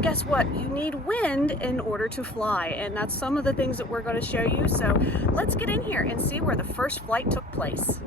which guess what? You need wind in order to fly, and that's some of the things that we're going to show you. So let's get in here and see where the first flight took place.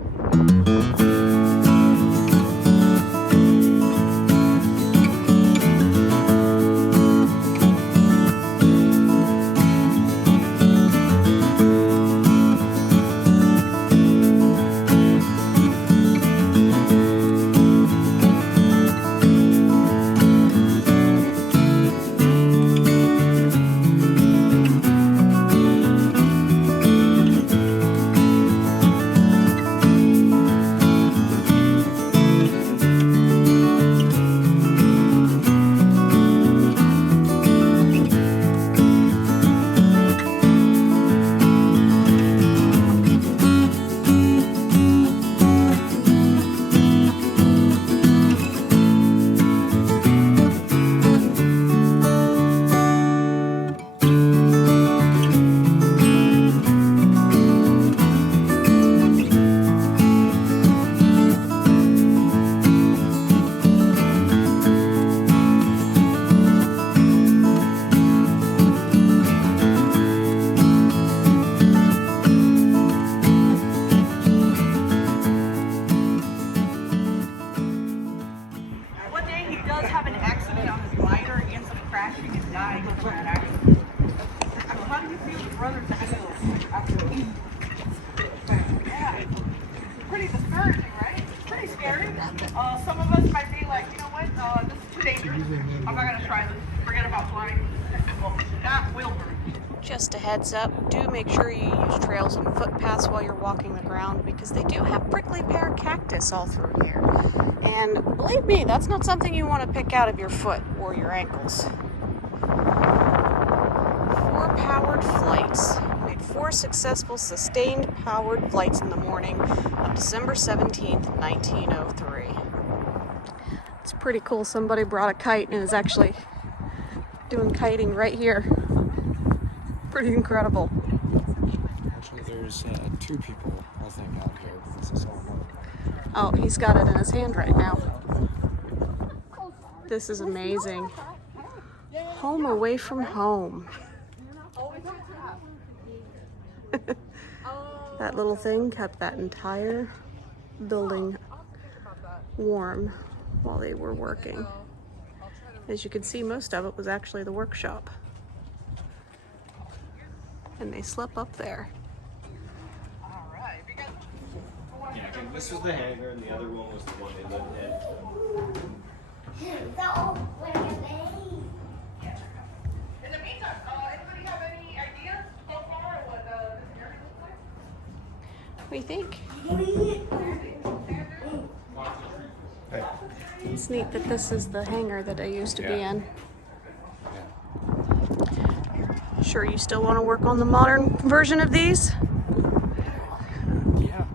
Pretty discouraging, right? Pretty scary. Some of us might be like, you know what, this is too dangerous. I'm not going to try this. Forget about flying. Well, not Wilbur. Just a heads up, do make sure you use trails and footpaths while you're walking the ground, because they do have prickly pear cactus all through here. And believe me, that's not something you want to pick out of your foot or your ankles. 4 powered flights. Made 4 successful sustained powered flights in the morning of December 17th, 1903. It's pretty cool. Somebody brought a kite and is actually doing kiting right here. Pretty incredible. Actually, there's 2 people, I think, out here. This is all work. Oh, he's got it in his hand right now. This is amazing. Home away from home. That little thing kept that entire building warm while they were working. As you can see, most of it was actually the workshop. And they slept up there. Yeah, and this was the hangar, and the other one was the one they lived in. In the meantime, anybody have any ideas so far of what this area looks like? What do you think? Hey. It's neat that this is the hangar that I used to be in. Sure you still want to work on the modern version of these? Yeah.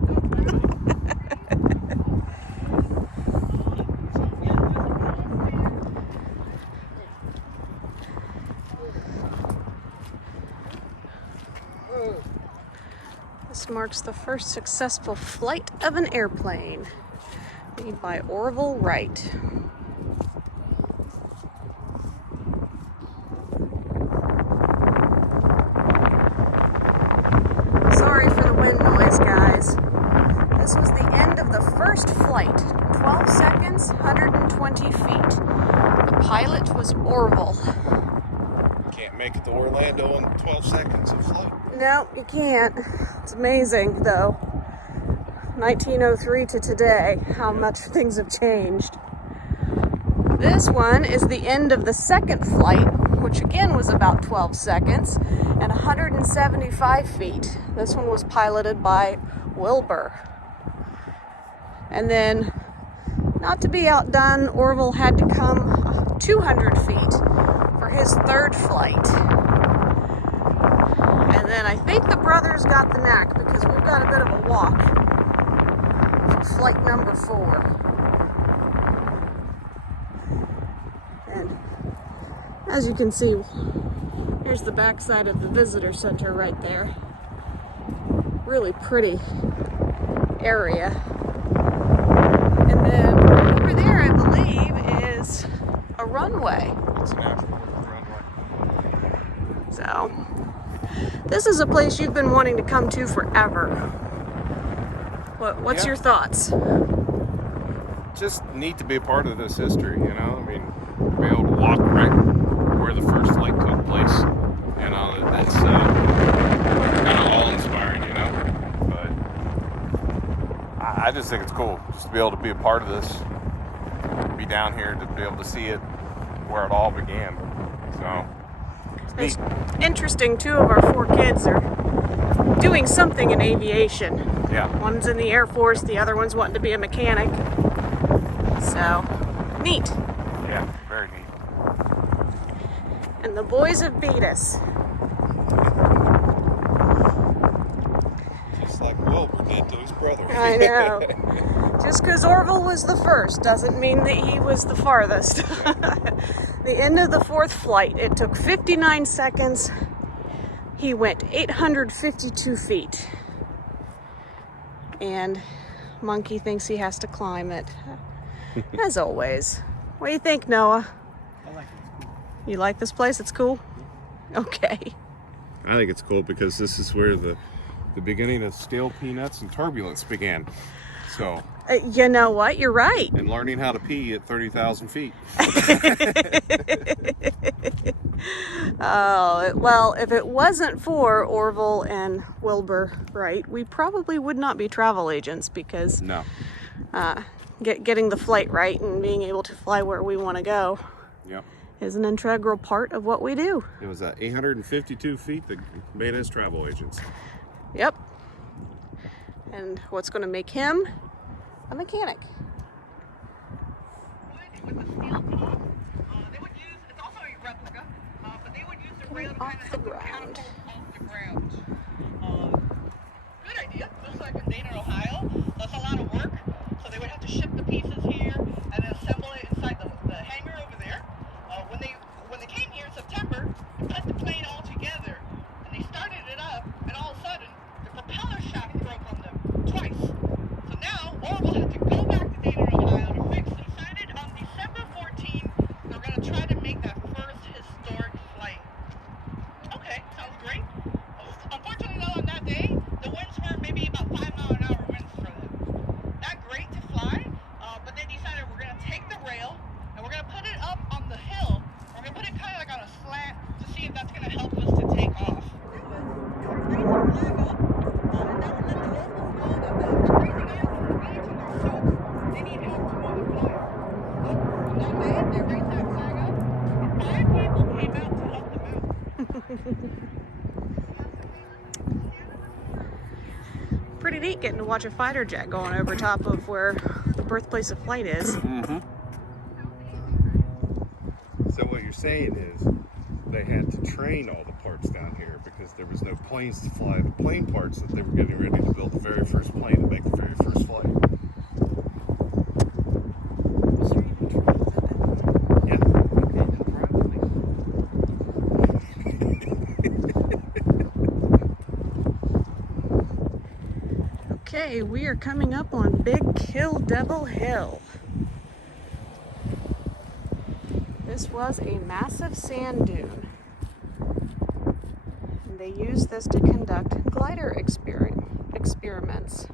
This marks the first successful flight of an airplane made by Wright. Sorry for the wind noise, guys. This was the end of the first flight. 12 seconds, 120 feet. The pilot was Orville. Can't make it to Orlando in 12 seconds of flight. No, you can't. It's amazing, though. 1903 to today, how much things have changed. This one is the end of the second flight, which again was about 12 seconds and 175 feet. This one was piloted by Wilbur. And then, not to be outdone, Orville had to come 200 feet for his third flight. And then I think the brothers got the knack, because we've got a bit of a walk for flight number 4. And as you can see, here's the backside of the visitor center right there. Really pretty area. And then over there, I believe, is a runway. It's natural. So, this is a place you've been wanting to come to forever. What's Yeah. your thoughts? Just neat to be a part of this history, you know. I mean, be able to walk right where the first flight took place, you know. That's kind of awe-inspiring, you know. But I just think it's cool just to be able to be a part of this, be down here to be able to see it where it all began. So It's interesting. 2 of our 4 kids are doing something in aviation. yeah, One's in the Air Force, the other one's wanting to be a mechanic. So, neat. yeah, very neat. And the boys have beat us. Just like Wilbur did to his brother. I know. Just because Orville was the first doesn't mean that he was the farthest. The end of the 4th flight, it took 59 seconds. He went 852 feet. And Monkey thinks he has to climb it. As always. What do you think, Noah? I like it. It's cool. You like this place? It's cool? Okay. I think it's cool because this is where the beginning of steel peanuts and turbulence began. So, You know what? You're right. and learning how to pee at 30,000 feet. Oh, well, if it wasn't for Orville and Wilbur Wright, we probably would not be travel agents because No. getting the flight right and being able to fly where we want to go Yep. is an integral part of what we do. It was 852 feet that made us travel agents. Yep. And what's going to make him a mechanic? With the steel top, they would use, it's also a replica, but they would use the rail to kind of Off the help them ground. catapult off the ground. Good idea, just like in Dayton, Ohio. That's a lot of work, so they would have to ship the pieces here and then assemble it inside the hangar over there. When they came here in September, they put the plane all together, and they started it up, and all of a sudden, the propeller shaft broke on them twice. So now, Orville had to go back to Dayton, Ohio to fix it. Decided on December 14th, they're going to try to make that first historic flight. Okay, sounds great. Unfortunately, though, on that day, the winds were maybe about 5-mile-an-hour winds for them. Not great to fly, but they decided we're going to take the rail, and we're going to put it up on the hill. We're going to put it kind of like on a slant to see if that's going to help us to take off. Pretty neat getting to watch a fighter jet going over top of where the birthplace of flight is. Mm-hmm. So what you're saying is they had to train all the parts down here because there was no planes to fly the plane parts that they were getting ready to build the very first plane to make the very first flight. Yeah. Okay, we are coming up on Big Kill Devil Hill. This was a massive sand dune. And they used this to conduct glider experiments.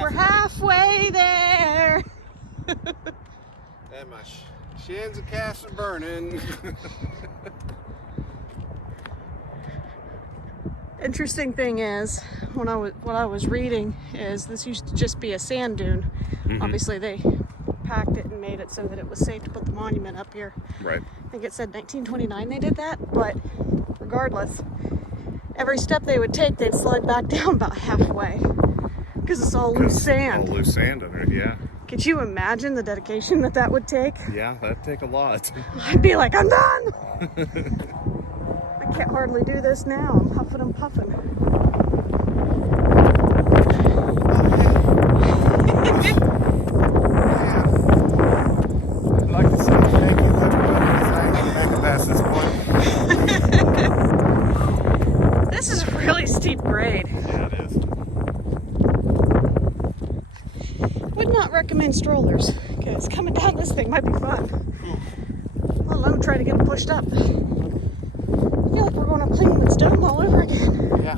We're halfway there. And my shins and calves are burning. Interesting thing is, what I was reading is this used to just be a sand dune. Mm-hmm. Obviously, they packed it and made it so that it was safe to put the monument up here. Right. I think it said 1929 they did that, but regardless, every step they would take, they'd slide back down about halfway because it's all loose sand. All loose sand under it, yeah. Could you imagine the dedication that would take? Yeah, that'd take a lot. I'd be like, I'm done! I can't hardly do this now. I'm huffing and puffing. I'd like to say thank you, everyone, because I ain't gonna make it past this point. This is a really steep grade. Yeah, it is. Would not recommend in strollers, because coming down this thing might be fun. Let alone try to get them pushed up. I feel like we're going up Clingman's Dome all over again. Yeah.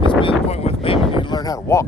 Must be the point with me when you learn how to walk.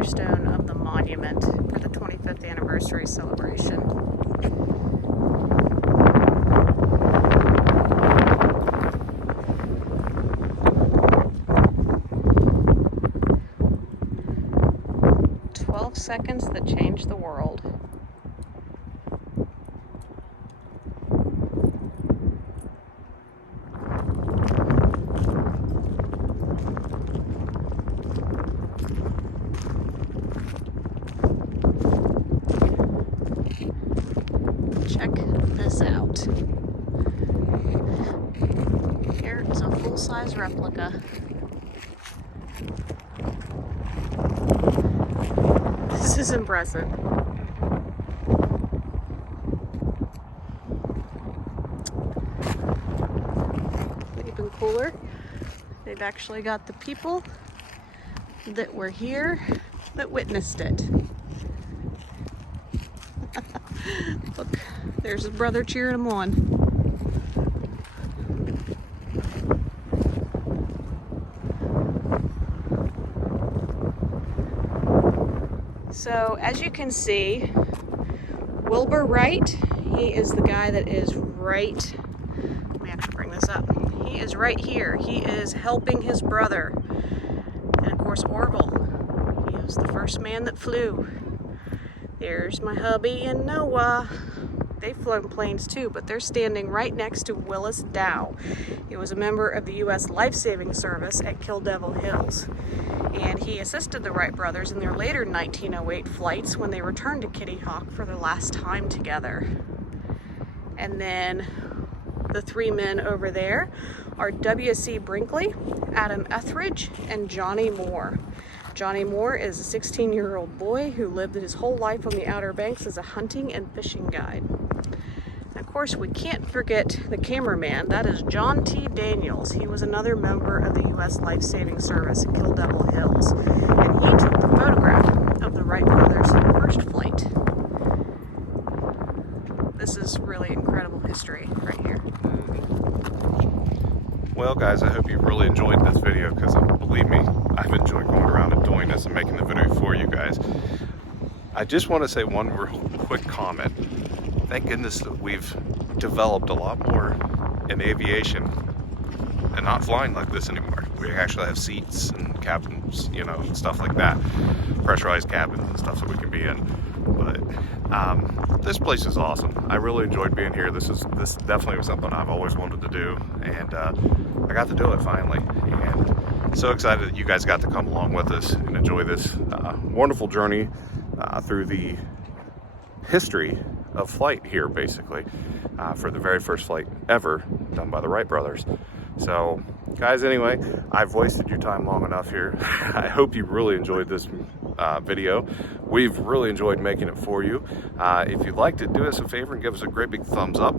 cornerstone of the monument for the 25th anniversary celebration. Seconds that changed the world. Check this out. Here is a full-size replica. This is impressive. Even cooler, they've actually got the people that were here that witnessed it. Look, there's his brother cheering him on. So as you can see, Wilbur Wright. He is the guy that is right. Let me actually bring this up. He is right here. He is helping his brother. And of course, Orville. He was the first man that flew. There's my hubby and Noah. They've flown planes too, but they're standing right next to Willis Dow. He was a member of the U.S. Life-Saving Service at Kill Devil Hills. And he assisted the Wright brothers in their later 1908 flights when they returned to Kitty Hawk for their last time together. And then the three men over there are W.C. Brinkley, Adam Etheridge, and Johnny Moore. Johnny Moore is a 16-year-old boy who lived his whole life on the Outer Banks as a hunting and fishing guide. And of course, we can't forget the cameraman. That is John T. Daniels. He was another member of the U.S. Life-Saving Service at Kill Devil Hills, and he took the photograph of the Wright brothers' first flight. This is really incredible history right here. Well, guys, I hope you really enjoyed this video, because believe me, I've enjoyed going around and doing this and making the video for you guys. I just want to say one real quick comment. Thank goodness that we've developed a lot more in aviation and not flying like this anymore. We actually have seats and cabins, you know, and stuff like that. Pressurized cabins and stuff that we can be in. But this place is awesome. I really enjoyed being here. This definitely was something I've always wanted to do, and I got to do it finally. And so excited that you guys got to come along with us and enjoy this wonderful journey through the history of flight here, basically, for the very first flight ever done by the Wright brothers. So, guys, anyway, I've wasted your time long enough here. I hope you really enjoyed this video. We've really enjoyed making it for you. If you'd like to do us a favor and give us a great big thumbs up,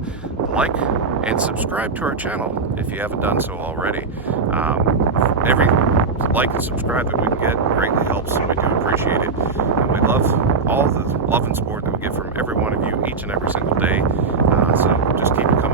like and subscribe to our channel if you haven't done so already. Every like and subscribe that we can get greatly helps, and we do appreciate it. And we love all the love and support that we get from every one of you each and every single day. So just keep it coming.